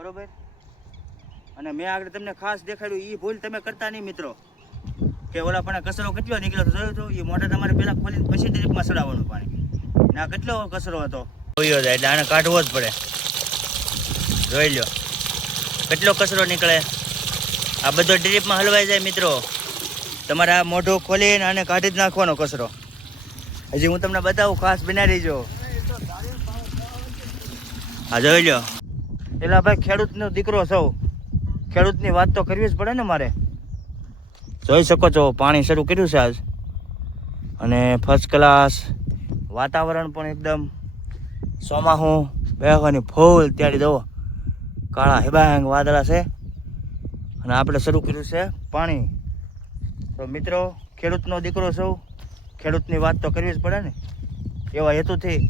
બરોબર. અને મેં આગળ તમને ખાસ દેખાડ્યું એ ભૂલ તમે કરતા નહીં મિત્રો, કે ઓલા પણ કચરો કેટલો નીકળ્યો હતો જોયો હતો. એ મોઢે તમારે પહેલાં ખોલીને પછી ડ્રીપમાં સડાવવાનું પાણી. ના કેટલો કચરો હતો જોયો જાય એટલે આને કાઢવો જ પડે. જોઈ લો કેટલો કચરો નીકળે. આ બધો ડ્રીપમાં હલવાઈ જાય મિત્રો. તમારે આ મોઢું ખોલીને આને કાઢી જ નાખવાનો કચરો. હજી હું તમને બતાવું, ખાસ બનાવી જો. હા જોઈ લો. પેલા ભાઈ ખેડૂતનો દીકરો સૌ, ખેડૂતની વાત તો કરવી જ પડે ને મારે. જોઈ શકો છો પાણી શરૂ કર્યું છે આજ, અને ફર્સ્ટ ક્લાસ વાતાવરણ પણ એકદમ ચોમાસું બેહવાની ફૂલ ત્યારે દો. કાળા હેબાંગ વાદળા છે અને આપણે શરૂ કર્યું છે પાણી. તો મિત્રો ખેડૂતનો દીકરો સૌ, ખેડૂતની વાત તો કરવી જ પડે ને. એવા હેતુથી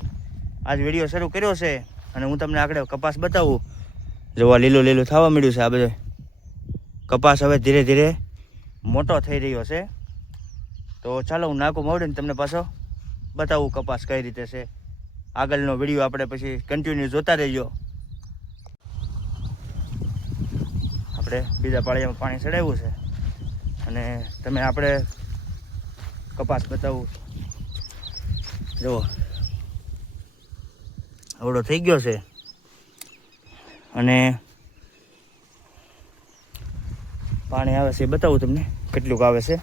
આજ વિડીયો શરૂ કર્યો છે. અને હું તમને આગળ કપાસ બતાવું. જોવા લીલું લીલું થવા મળ્યું છે. આ બધે કપાસ હવે ધીરે ધીરે મોટો થઈ રહ્યો છે. તો ચાલો હું નાકું મોડીને તમને પાછો બતાવું કપાસ કઈ રીતે છે. આગળનો વિડીયો આપણે પછી કન્ટિન્યુ જોતા રહીજો. આપણે બીજા પાળિયામાં પાણી ચડાવ્યું છે અને તમે આપણે કપાસ બતાવું. જુઓ આવડો થઈ ગયો છે અને પાણી આવે છે એ બતાવું તમને કેટલુંક આવે છે.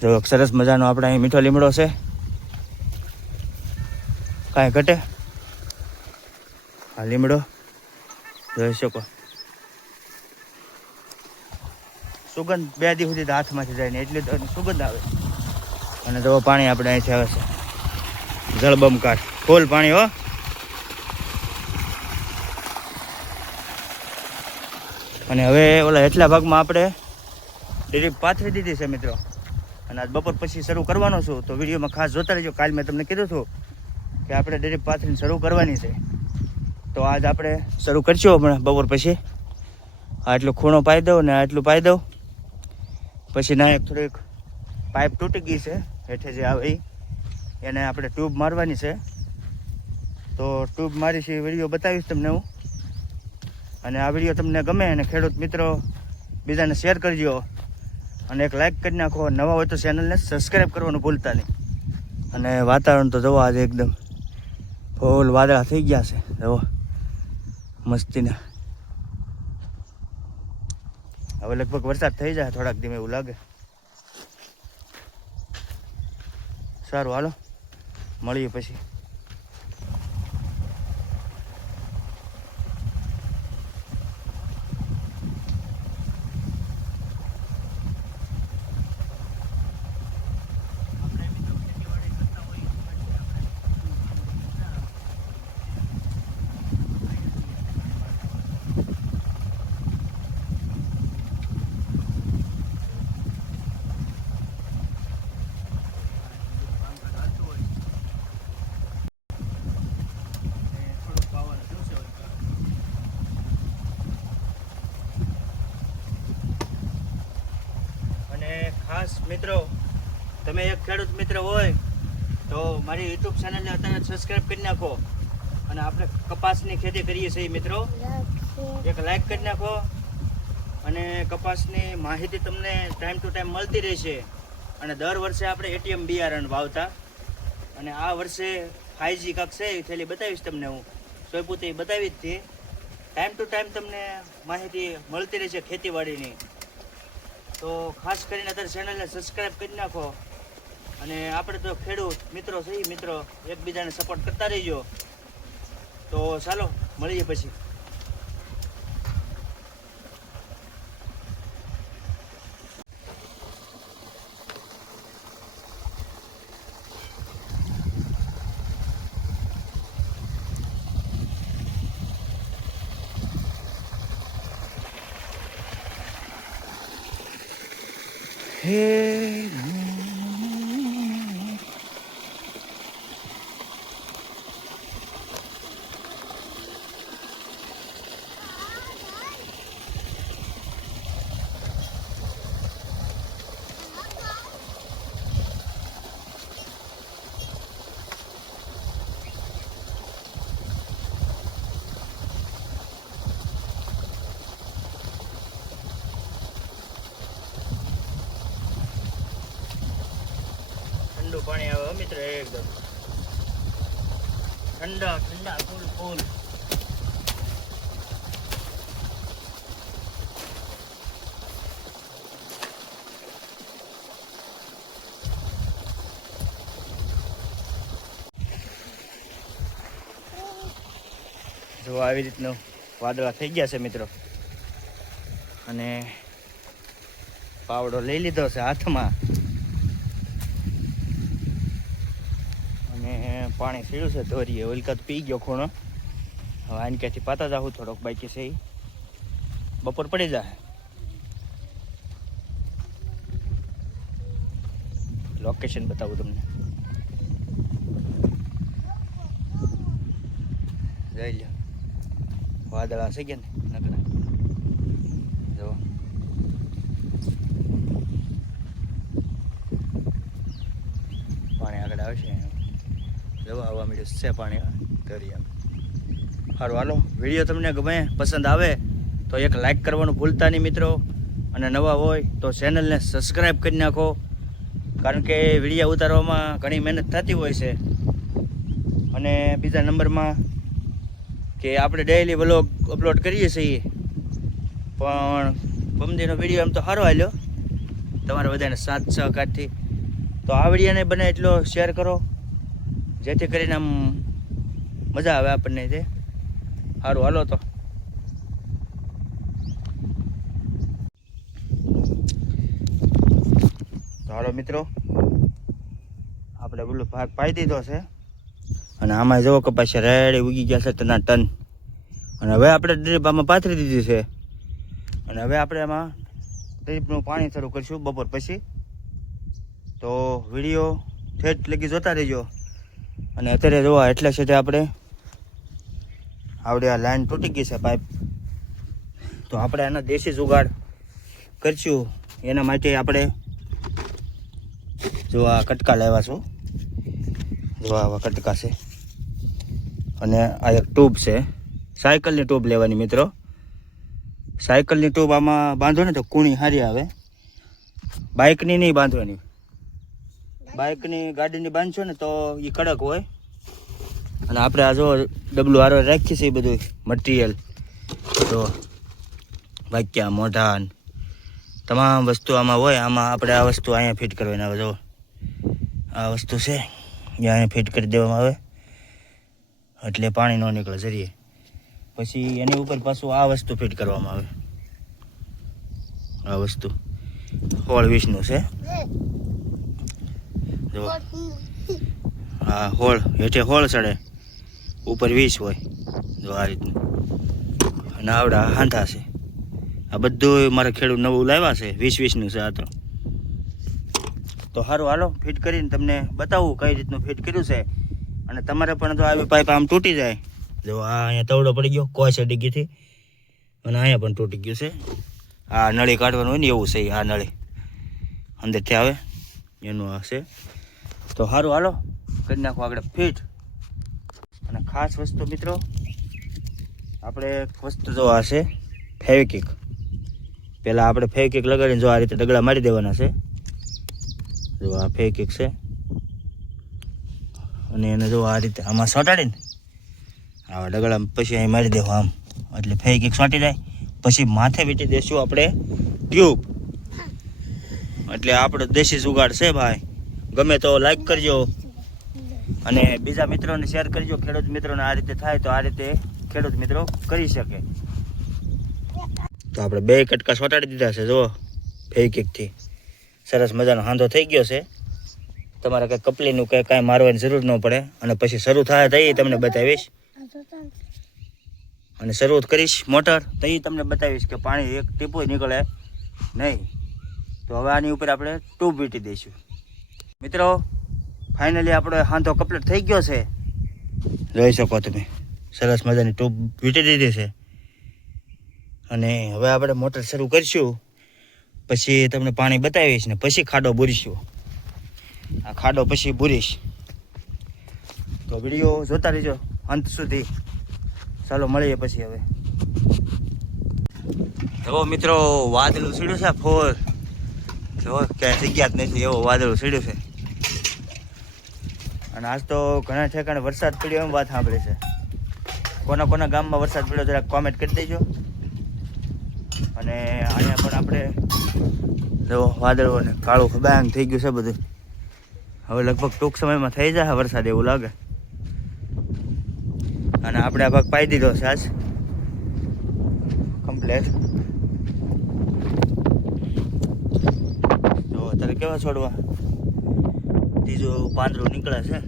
જો સરસ મજાનો આપણે અહીં મીઠો લીમડો છે, કાંઈ ઘટે. આ લીમડો જોઈ શકો. સુગંધ 2 દી સુધી હાથમાંથી જાય ને એટલી સુગંધ આવે. અને જો પાણી આપણે અહીંથી આવે છે જળબંકાર ફૂલ પાણી હો. અને હવે ઓલા હેઠલા ભાગમાં આપણે ડ્રીપ પાથરી દીધી છે મિત્રો. અને આજ બપોર પછી શરૂ કરવાનો છું, તો વિડીયોમાં ખાસ જોતા રહેજો. કાલ મેં તમને કીધું હતું કે આપણે ડ્રીપ પાથરીને શરૂ કરવાની છે. તો આજ આપણે શરૂ કરશું હમણાં બપોર પછી. આટલું ખૂણો પાઈ દઉં ને આટલું પાઈ દઉં. પછી ના એક થોડીક પાઇપ તૂટી ગઈ છે હેઠે જે આવે એને આપણે ટ્યુબ મારવાની છે. તો ટ્યુબ મારી છે વિડીયો બતાવીશ તમને હું. અને આ વિડીયો તમને ગમે અને ખેડૂત મિત્રો બીજાને શેર કરજો. અને એક લાઇક કરી નાખો. નવા હોય તો ચેનલને સબસ્ક્રાઈબ કરવાનું ભૂલતા નહીં. અને વાતાવરણ તો જુઓ આજે એકદમ ફૂલ વાદળા થઈ ગયા છે. જુઓ મસ્તીના. હવે લગભગ વરસાદ થઈ જાય થોડાક ધીમે એવું લાગે. સારું હાલો મળીએ પછી. ખાસ મિત્રો તમે એક ખેડૂત મિત્ર હોય તો મારી યુટ્યુબ ચેનલને અત્યારે સબસ્ક્રાઈબ કરી નાખો. અને આપણે કપાસની ખેતી કરીએ છીએ મિત્રો, એક લાઈક કરી નાખો. અને કપાસની માહિતી તમને ટાઈમ ટુ ટાઈમ મળતી રહેશે. અને દર વર્ષે આપણે એટીએમ બિયારણ વાવતા, અને આ વર્ષે 5G કાંક છે એ થેલી બતાવીશ તમને હું. સોયપુતી બતાવી જ હતી. ટાઈમ ટુ ટાઈમ તમને માહિતી મળતી રહેશે ખેતીવાડીની. તો ખાસ કરીને અત્યારે ચેનલને સબસ્ક્રાઈબ કરી નાખો. અને આપણે તો ખેડૂત મિત્રો છે મિત્રો, એકબીજાને સપોર્ટ કરતા રહીજો. તો ચાલો મળીએ પછી. હે જેવું પાણી આવે હો મિત્ર, એકદમ ઠંડા ઠંડા ફૂલ ફૂલ. જો આવી રીતનું વાદળા થઈ ગયા છે મિત્રો, અને પાવડો લઈ લીધો છે હાથમાં, અને પાણી પીળું છે ધોરીએ. ઓલકા તો પી ગયો ખૂણો. હવે આને ક્યાંથી પાતા જાઉં, થોડોક બાકી છે. બપોર પડી જાય. લોકેશન બતાવું તમને. જોઈ લો વાદળા છે કે ને નકરા. જો પાણી આગળ આવશે. જો આવવા મળ્યું છે પાણી દરિયા. સારું હાલો, વિડીયો તમને ગમે પસંદ આવે તો એક લાઈક કરવાનું ભૂલતા નહીં મિત્રો, અને નવા હોય તો ચેનલને સબસ્ક્રાઈબ કરી નાખો, કારણ કે વિડીયો ઉતારવામાં ઘણી મહેનત થતી હોય છે. અને બીજા નંબરમાં કે આપણે ડેઈલી વ્લોગ અપલોડ કરીએ છીએ, પણ બમદીનો વિડીયો એમ તો સારો આવ્યો તમારે બધાને સાથ સહકારથી. તો આ વિડીયોને બને એટલો શેર કરો, જેથી કરીને આમ મજા આવે આપણને. તે સારું હાલો તો હાલો મિત્રો, આપણે પેલો ભાગ પાઈ દીધો છે, અને આમાં જવો કપાસિયા રેડી ઉગી ગયા છે ટના ટન. અને હવે આપણે ડ્રીપ આમાં પાથરી દીધી છે, અને હવે આપણે આમાં ડ્રીપનું પાણી શરૂ કરીશું બપોર પછી. તો વિડીયો ઠેઠ લગી જોતા રહેજો. અને અત્યારે જોવા એટલા સાથે આપણે આવડે આ લાઈન તૂટી ગઈ છે પાઇપ, તો આપણે એના દેશી જુગાડ કરીશું. એના માટે આપણે જો આ કટકા લેવા છું. જો આવા કટકા છે, અને આ એક ટ્યુબ છે, સાયકલની ટ્યુબ લેવાની મિત્રો. સાયકલની ટ્યુબ આમાં બાંધો ને તો કૂણી સારી આવે, બાઇકની નહીં બાંધવાની. બાઇકની ગાડીની બાંધશો ને તો એ કડક હોય. અને આપણે આ જો ડબલું હારો રાખીએ છીએ બધું મટીરિયલ, તો વાક્યા મોઢા તમામ વસ્તુ આમાં હોય. આમાં આપણે આ વસ્તુ અહીંયા ફિટ કરવાની આવે. જો આ વસ્તુ છે એ અહીંયા ફિટ કરી દેવામાં આવે, એટલે પાણી ન નીકળે જરીએ. પછી એની ઉપર પાછું આ વસ્તુ ફિટ કરવામાં આવે. આ વસ્તુ 16-20નું છે. જો હા, હોળ હેઠે હોળ ચડે, ઉપર 20 હોય. જો આ રીતનું. અને આવડા હાંધા છે. આ બધું મારા ખેડૂત નવું લાવ્યા છે, 20-20નું છે આ તો સારું હાલો, ફિટ કરીને તમને બતાવું કઈ રીતનું ફિટ કર્યું છે. અને તમારે પણ જો આવી પાઇપ આમ તૂટી જાય, જો આ અહીંયા તવડો પડી ગયો કોઈ છે ડીગીથી, અને અહીંયા પણ તૂટી ગયું છે. આ નળી કાઢવાનું હોય ને એવું છે. આ નળી અંદરથી આવે એનું આ છે. તો સારું હાલો, કરી નાખો આગળ ફિટ. અને ખાસ વસ્તુ મિત્રો, આપણે વસ્તુ જો આ છે ફેવિકિક. પહેલાં આપણે ફેવિકિક લગાડીને જો આ રીતે ડગલા મારી દેવાના છે. જો આ ફેવિકિક છે, અને એને જો આ રીતે આમાં સોટાડીને આવા ડગલા પછી અહીં મારી દેવું આમ, એટલે ફેવિકિક સોટી જાય. પછી માથે વીટી દેશું આપણે ટ્યુબ. એટલે આપણો દેશી જુગાડ છે ભાઈ. ગમે તો લાઈક કરજો, અને બીજા મિત્રોને શેર કરજો. ખેડૂત મિત્રોને આ રીતે થાય તો આ રીતે ખેડૂત મિત્રો કરી શકે. તો આપણે 2 કટકા સોટાડી દીધા છે જો ફેવિકિકથી. સરસ મજાનો હાંધો થઈ ગયો છે. તમારે કંઈ કપલીનું કંઈ કાંઈ મારવાની જરૂર ન પડે. અને પછી શરૂ થાય તો એ તમને બતાવીશ, અને શરૂ કરીશ મોટર તો એ તમને બતાવીશ કે પાણી એક ટીપું નીકળે નહીં. તો હવે આની ઉપર આપણે ટ્યુબ વીટી દઈશું મિત્રો. ફાઇનલી આપણે હાંધો કમ્પ્લીટ થઈ ગયો છે, જોઈ શકો તમે. સરસ મજાની ટ્યુબ વીટી દીધી છે. અને હવે આપણે મોટર શરૂ કરીશું, પછી તમને પાણી બતાવીશ ને પછી ખાડો બૂરીશું. આ ખાડો પછી બૂરીશ. તો વિડીયો જોતા રહેજો અંત સુધી. ચાલો મળીએ પછી. હવે જો મિત્રો વાદળું સીડ્યું છે ફૂલ. જો ક્યાંય જગ્યા જ નથી, એવું વાદળું સીડ્યું છે. અને આજ તો ઘણા ઠેકાણે વરસાદ પડ્યો એમ વાત સાંભળે છે. કોના કોના ગામમાં વરસાદ પડ્યો જરાક કોમેન્ટ કરી દેજો. અને અહીંયા પણ આપણે જો વાદળો ને કાળું ખબાંગ થઈ ગયું છે બધું. હવે લગભગ ટૂંક સમયમાં થઈ જશે વરસાદ એવું લાગે. અને આપણે આ ભાગ પાઈ દીધો છે આજ કમ્પ્લેટ. તો અત્યારે કેવા છોડવા ત્રીજું પાંદડું નીકળે છે.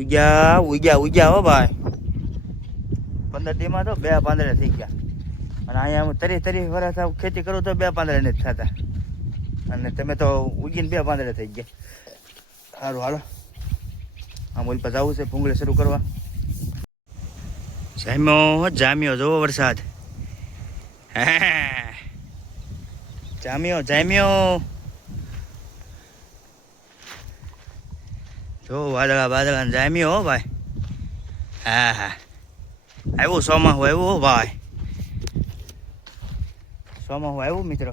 ઉગ્યા ઉગ્યા ઉગ્યા હો ભાઈ. 15 દીમાં તો 2 પાંદડા થઈ ગયા. અને અહીંયા હું 30 વર્ષ ખેતી કરું તો 2 પાંદડા નથી થતા. અને તમે તો ઉગીને 2 પાંદડા થઈ ગયા. સારું હાલો, આમ ઓલ પર જવું છે ભૂંગળી શરૂ કરવા. જામ્યો જામ્યો જોવો વરસાદ. જામ્યો જામ્યો જો વાદળા વાદળા જામ્યો હો ભાઈ. હા હા આવ્યું સોમાહું આવ્યું હો ભાઈ. સોમાહું આવ્યું મિત્રો.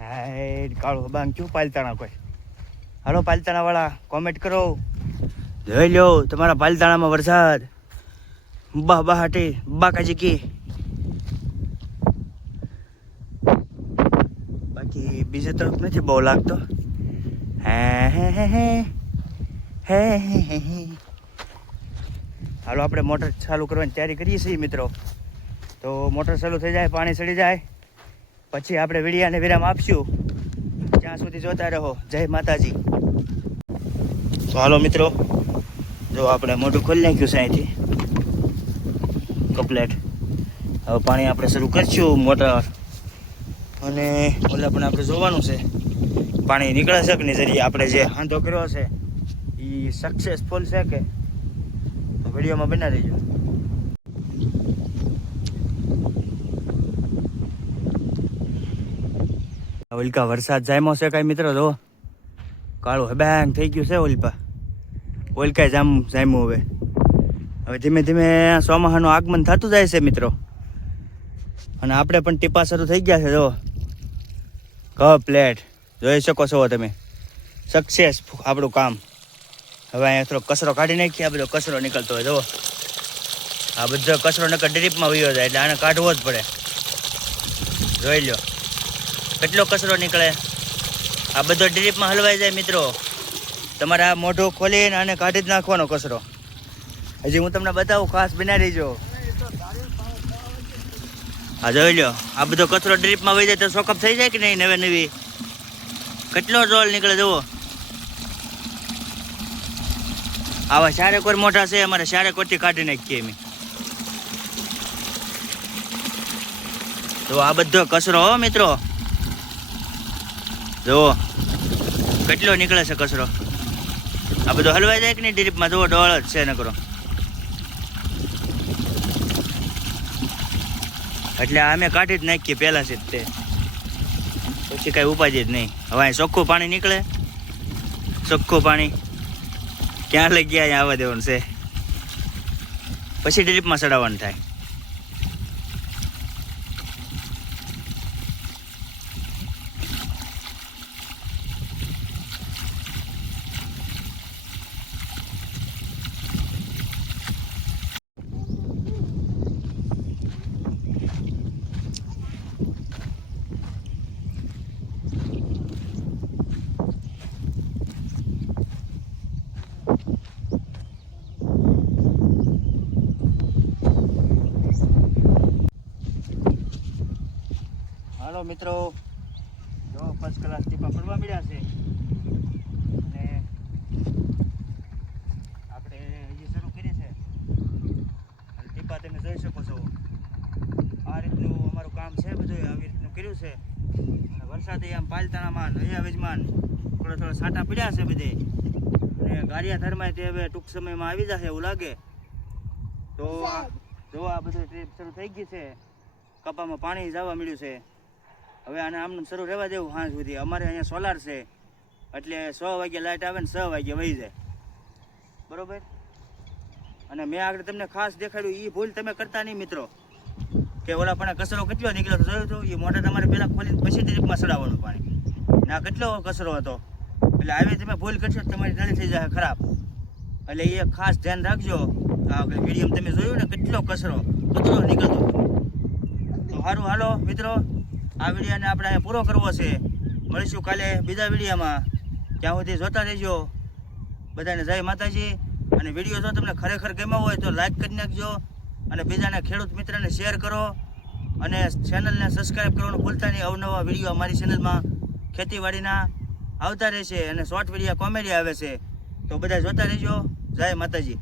હા કાળું બાંગ ક્યું પાલતાણા કોઈ. હાલો પાલતાણા વાળા કોમેન્ટ કરો. જોઈ લો તમારા પાલતાણામાં વરસાદ. બા બહાટી બાકાજી કી. બાકી બીજે તરફ નથી બહુ લાગતો. હાલો આપણે મોટર ચાલુ કરવાની તૈયારી કરીએ છીએ મિત્રો. તો મોટર ચાલુ થઈ જાય, પાણી ચડી જાય પછી આપણે વિડિયાને વિરામ આપશું. ત્યાં સુધી જોતા રહો. જય માતાજી. તો હાલો મિત્રો, જો આપણે મોઢું ખોલી નાખ્યું છે અહીંથી કમ્પ્લેટ. હવે પાણી આપણે શરૂ કરીશું મોટર. અને ઓલા પણ આપણે જોવાનું છે પાણી નીકળે છે કે નહીં. જરીએ આપણે જે હાંધો કર્યો છે એ સક્સેસફુલ છે કે. તો વિડીયોમાં બના રહીજો. ઓલકા વરસાદ જામ્યો છે કાંઈ મિત્રો. જો કાળું હબાંગ થઈ ગયું છે ઓલપા. ઓલકાય જામ્યું હવે. હવે ધીમે ધીમે ચોમાસાનું આગમન થતું જાય છે મિત્રો. અને આપણે પણ ટીપા શરૂ થઈ ગયા છે. જો કમ્પ્લેટ જોઈ શકો છો તમે. સક્સેસ આપણું કામ. હવે અહીંયા થોડો કચરો કાઢી નાખીએ. આ બધો કચરો નીકળતો હોય. જુઓ આ બધો કચરો નકર ડ્રીપમાં વયો જાય એટલે આને કાઢવો જ પડે. જોઈ લો કેટલો કચરો નીકળે. આ બધો ડ્રીપમાં હલવાઈ જાય મિત્રો. તમારે આ મોઢું ખોલીને આને કાઢી જ નાખવાનો કચરો. હજી હું તમને બતાવું, ખાસ બના રહીજો. હા જોઈ લો આ બધો કચરો ડ્રીપમાં વહી જાય તો શોકઅપ થઈ જાય કે નહીં. નવે નવી કેટલો રોલ નીકળે જુઓ. આવા ચારે કોર મોટા છે અમારે. ચારે કોરથી કાઢી નાખીએ અમે. તો આ બધો કચરો હો મિત્રો. જુઓ કેટલો નીકળે છે કચરો. આ બધો હલવાઈ જાય કે નહીં ડ્રીપમાં. જુઓ ડોળ જ છે નકરો. એટલે અમે કાઢી જ નાખીએ પહેલાં જ તે. પછી કાંઈ ઉપાધિ જ નહીં. હવે અહીં ચોખ્ખું પાણી નીકળે. ચોખ્ખું પાણી ક્યાં લઈ ગયા અહીંયા આવવા દેવાનું છે. પછી ડ્રીપમાં ચડાવવાનું થાય. હાલો મિત્રો, જો ફર્સ્ટ ક્લાસ ટીપા પડવા મળ્યા છે. અને આપણે હજી શરૂ કરી છે. ટીપા તમે જોઈ શકો છો. આ રીતનું અમારું કામ છે બધું. આવી રીતનું કર્યું છે. અને વરસાદ આમ પાલતાણામાં નૈયાવેજમાં થોડા છાંટા પડ્યા છે બધે. અને ગારિયાધારમાં તે હવે ટૂંક સમયમાં આવી જશે એવું લાગે. તો જો આ બધું ટ્રીપ શરૂ થઈ ગઈ છે. કપામાં પાણી જવા મળ્યું છે. હવે આને આમનું શરૂ રહેવા દેવું સાંજ સુધી. અમારે અહીંયા સોલાર છે એટલે 6 વાગે લાઇટ આવે ને 6 વાગે વહી જાય. બરોબર. અને મેં આગળ તમને ખાસ દેખાડ્યું એ ભૂલ તમે કરતા નહીં મિત્રો. કે ઓલા પણ કચરો કેટલો નીકળ્યો જોયો તો. એ મોટર તમારે પહેલાં ખોલીને પછી ડ્રીપમાં ચડાવવાનું પાણી. ને આ કેટલો કચરો હતો. એટલે આવી તમે ભૂલ કરશો તો તમારી નળી થઈ જાય ખરાબ. એટલે એ ખાસ ધ્યાન રાખજો. આ વિડીયો તમે જોયું ને કેટલો કચરો નીકળતો. તો સારું હાલો મિત્રો, આ વિડીયોને આપણે અહીંયા પૂરો કરવો છે. મળીશું કાલે બીજા વિડીયોમાં. ત્યાં સુધી જોતા રહેજો. બધાને જય માતાજી. અને વિડીયો જો તમને ખરેખર ગમ્યો હોય તો લાઈક કરી નાખજો, અને બીજાને ખેડૂત મિત્રને શેર કરો, અને ચેનલને સબસ્ક્રાઈબ કરવાનું ભૂલતા નહીં. અવનવા વિડીયો અમારી ચેનલમાં ખેતીવાડીના આવતા રહેશે, અને શોર્ટ વિડીયો કોમેડી આવે છે. તો બધા જોતા રહેજો. જય માતાજી.